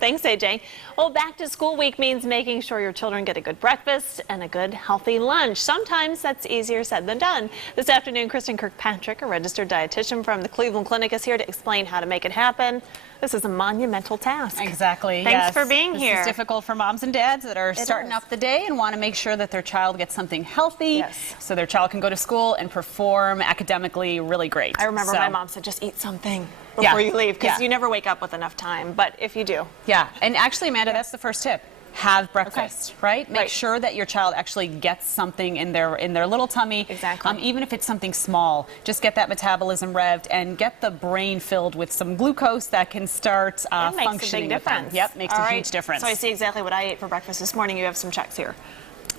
Thanks, AJ. Well, back to school week means making sure your children get a good breakfast and a good, healthy lunch. Sometimes that's easier said than done. This afternoon, Kristin Kirkpatrick, a registered dietitian from the Cleveland Clinic, is here to explain how to make it happen. This is a monumental task. Exactly. Thanks for being here. This is difficult for moms and dads that are starting off the day and want to make sure that their child gets something healthy so their child can go to school and perform academically really great. I remember my mom said, just eat something before you leave, because you never wake up with enough time, but if you do. Yeah, and actually, Amanda, that's the first tip. Have breakfast, right? Make sure that your child actually gets something in their little tummy. Exactly. Even if it's something small, just get that metabolism revved and get the brain filled with some glucose that can start functioning. Makes a big difference. Yep, makes a huge difference. So I see exactly what I ate for breakfast this morning. You have some checks here.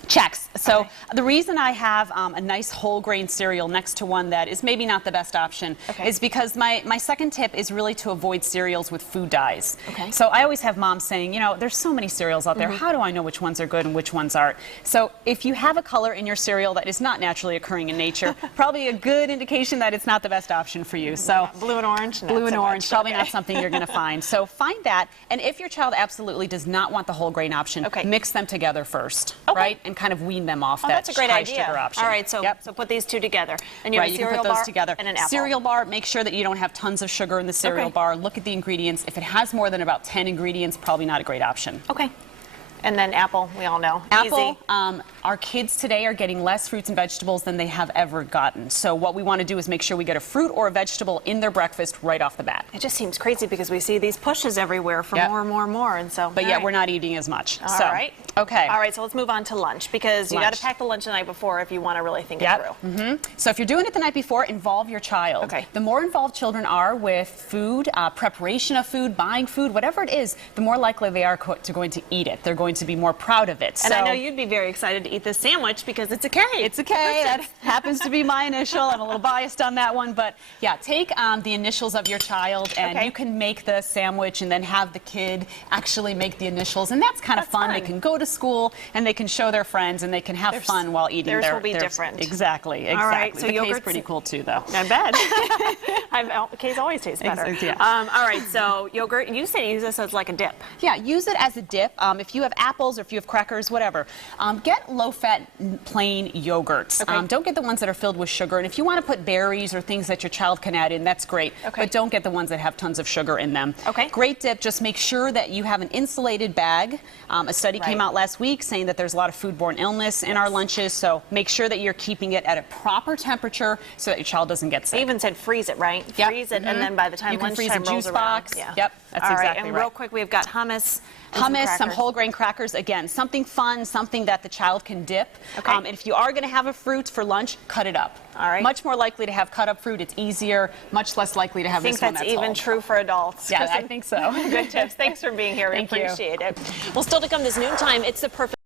Checks. So the reason I have a nice whole grain cereal next to one that is maybe not the best option is because my second tip is really to avoid cereals with food dyes. So I always have moms saying, you know, there's so many cereals out there. How do I know which ones are good and which ones aren't? So if you have a color in your cereal that is not naturally occurring in nature, probably a good indication that it's not the best option for you. So blue and orange? Blue and orange, probably not something you're going to find. So find that. And if your child absolutely does not want the whole grain option, mix them together first, right? And kind of wean them off that high sugar option. All right, so put these two together. And you have a cereal bar and an apple. Cereal bar, make sure that you don't have tons of sugar in the cereal bar. Look at the ingredients. If it has more than about 10 ingredients, probably not a great option. Okay. And then apple, we all know. Apple, our kids today are getting less fruits and vegetables than they have ever gotten. So what we want to do is make sure we get a fruit or a vegetable in their breakfast right off the bat. It just seems crazy because we see these pushes everywhere for more and more and more. And so, but yet we're not eating as much. All right. Okay. All right, so let's move on to lunch, because you got to pack the lunch the night before if you want to really think it through. So if you're doing it the night before, involve your child. The more involved children are with food, preparation of food, buying food, whatever it is, the more likely they are going to eat it. They're going to be more proud of it. And I know you'd be very excited to eat this sandwich because it's a K. It's a K. That happens to be my initial. I'm a little biased on that one. But yeah, take the initials of your child and you can make the sandwich and then have the kid actually make the initials. And that's kind of fun. They can go to school and they can show their friends and they can have fun while eating. Theirs will be different. Exactly. All right. So the yogurt's K's pretty cool too, though. I bet. K's always taste better. All right. So yogurt. You say use this as like a dip. Yeah. Use it as a dip. If you have apples or if you have crackers, whatever. Get low-fat, plain yogurts. Don't get the ones that are filled with sugar. And if you want to put berries or things that your child can add in, that's great. But don't get the ones that have tons of sugar in them. Great dip. Just make sure that you have an insulated bag. A study came out last week saying that there's a lot of foodborne illness in our lunches. So make sure that you're keeping it at a proper temperature so that your child doesn't get sick. They even said freeze it, right? Freeze it, and then by the time lunchtime rolls around. You can freeze a juice box. Yep, that's exactly right. And real quick, we've got hummus. Some whole grain crackers, again, something fun, something that the child can dip. And if you are going to have a fruit for lunch, cut it up. Much more likely to have cut up fruit. It's easier, much less likely to have this one that's I think that's even true for adults. Yeah, I think so. Good tips. Thanks for being here. We appreciate it. Well, still to come this noontime, it's the perfect